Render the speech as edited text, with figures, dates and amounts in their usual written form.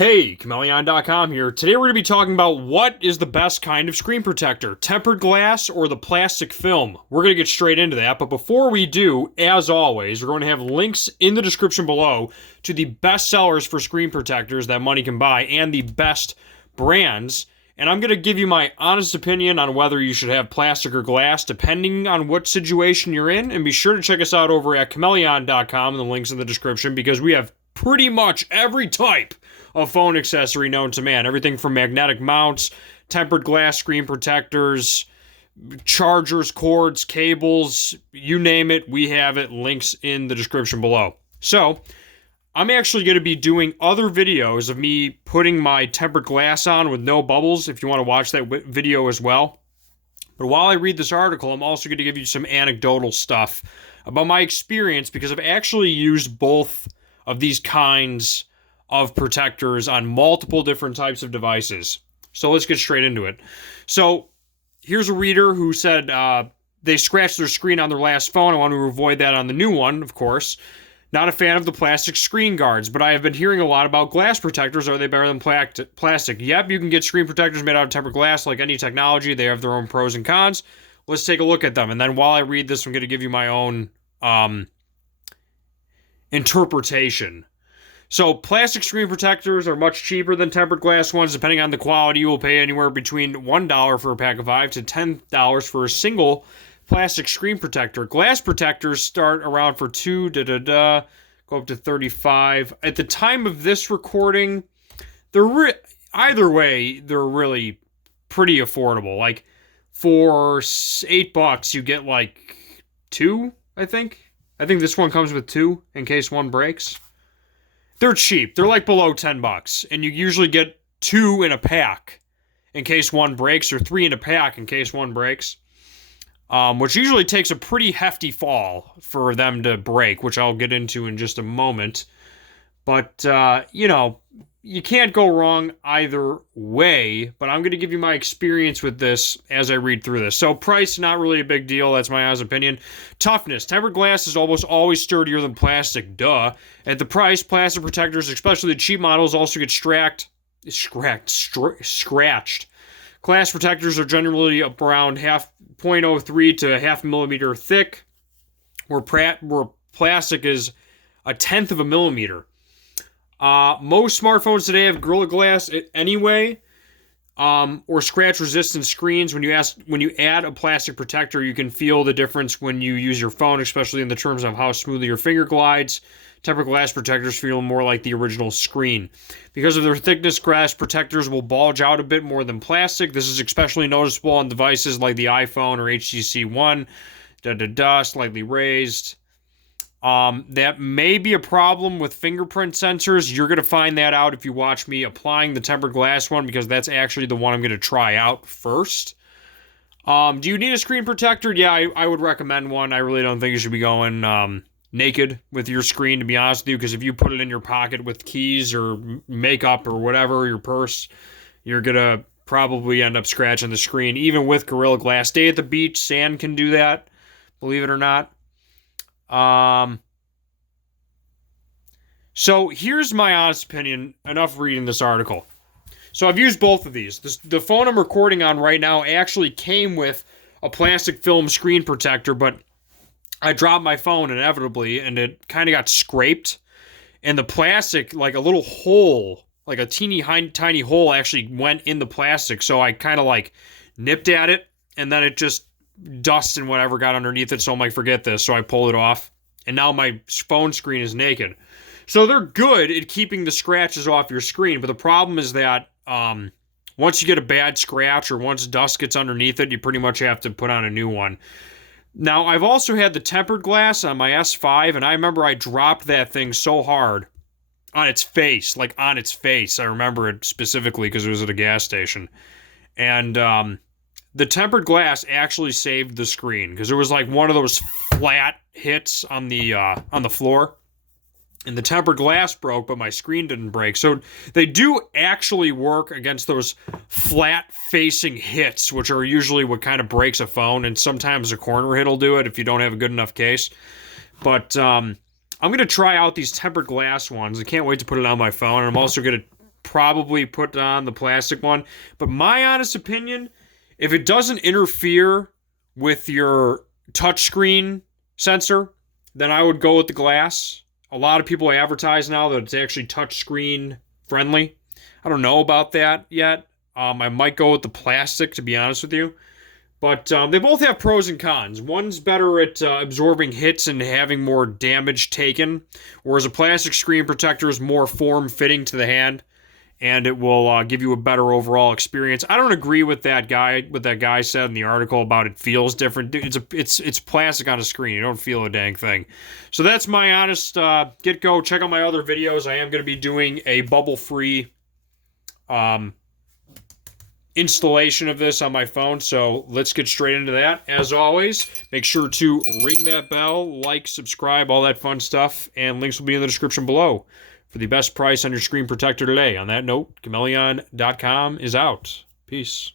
Hey, Chmelaeon.com here. Today we're going to be talking about what is the best kind of screen protector, tempered glass or the plastic film. We're going to get straight into that, but before we do, as always, we're going to have links in the description below to the best sellers for screen protectors that money can buy and the best brands. And I'm going to give you my honest opinion on whether you should have plastic or glass, depending on what situation you're in. And be sure to check us out over at Chmelaeon.com, and the link's in the description, because we have pretty much every type of phone accessory known to man. Everything from magnetic mounts, tempered glass screen protectors, chargers, cords, cables, you name it, we have it. Links in the description below. So, I'm actually going to be doing other videos of me putting my tempered glass on with no bubbles, if you want to watch that video as well. But while I read this article, I'm also going to give you some anecdotal stuff about my experience, because I've actually used both of these kinds of protectors on multiple different types of devices. So let's get straight into it. So here's a reader who said they scratched their screen on their last phone. I want to avoid that on the new one, of course. Not a fan of the plastic screen guards, but I have been hearing a lot about glass protectors. Are they better than plastic? Yep, you can get screen protectors made out of tempered glass. Like any technology, they have their own pros and cons. Let's take a look at them. And then while I read this, I'm going to give you my own interpretation. So plastic screen protectors are much cheaper than tempered glass ones. Depending on the quality, you will pay anywhere between $1 for a pack of 5 to $10 for a single plastic screen protector. Glass protectors start around for go up to $35. At the time of this recording, either way, they're really pretty affordable. Like for $8, you get like 2, I think. I think this one comes with 2 in case one breaks. They're cheap. They're like below $10, and you usually get 2 in a pack in case one breaks, or 3 in a pack in case one breaks, which usually takes a pretty hefty fall for them to break, which I'll get into in just a moment. But, you can't go wrong either way, but I'm going to give you my experience with this as I read through this. So price, not really a big deal. That's my honest opinion. Toughness. Tempered glass is almost always sturdier than plastic. Duh. At the price, plastic protectors, especially the cheap models, also get scratched. Glass protectors are generally up around 0.03 to 0.5 millimeter thick, where plastic is 1/10 of a millimeter. Most smartphones today have Gorilla Glass anyway, or scratch-resistant screens. When you add a plastic protector, you can feel the difference when you use your phone, especially in the terms of how smoothly your finger glides. Tempered glass protectors feel more like the original screen. Because of their thickness, glass protectors will bulge out a bit more than plastic. This is especially noticeable on devices like the iPhone or HTC One, slightly raised. That may be a problem with fingerprint sensors. You're going to find that out if you watch me applying the tempered glass one, because that's actually the one I'm going to try out first. Do you need a screen protector? Yeah, I would recommend one. I really don't think you should be going naked with your screen, to be honest with you, because if you put it in your pocket with keys or makeup or whatever, your purse, you're going to probably end up scratching the screen. Even with Gorilla Glass. Day at the beach, sand can do that, believe it or not. So here's my honest opinion, enough reading this article. So I've used both of these. The phone I'm recording on right now actually came with a plastic film screen protector, but I dropped my phone inevitably, and it kind of got scraped. And the plastic, like a little hole, like a teeny tiny hole actually went in the plastic. So I kind of like nipped at it, and then it just dust and whatever got underneath it. So I'm like, forget this. So I pulled it off, and now my phone screen is naked. So they're good at keeping the scratches off your screen, but the problem is that once you get a bad scratch or once dust gets underneath it, you pretty much have to put on a new one. Now, I've also had the tempered glass on my S5, and I remember I dropped that thing so hard on its face, like on its face. I remember it specifically because it was at a gas station. And the tempered glass actually saved the screen, because it was like one of those flat hits on the floor. And the tempered glass broke, but my screen didn't break. So they do actually work against those flat-facing hits, which are usually what kind of breaks a phone. And sometimes a corner hit will do it if you don't have a good enough case. But I'm going to try out these tempered glass ones. I can't wait to put it on my phone. And I'm also going to probably put on the plastic one. But my honest opinion, if it doesn't interfere with your touchscreen sensor, then I would go with the glass. A lot of people advertise now that it's actually touchscreen friendly. I don't know about that yet. I might go with the plastic, to be honest with you. But they both have pros and cons. One's better at absorbing hits and having more damage taken, whereas a plastic screen protector is more form-fitting to the hand, and it will give you a better overall experience. I don't agree with that guy. What that guy said in the article about it feels different. It's plastic on a screen. You don't feel a dang thing. So that's my honest get-go. Check out my other videos. I am going to be doing a bubble-free installation of this on my phone, so let's get straight into that. As always, make sure to ring that bell, like, subscribe, all that fun stuff, and links will be in the description below for the best price on your screen protector today. On that note, Chmelaeon.com is out. Peace.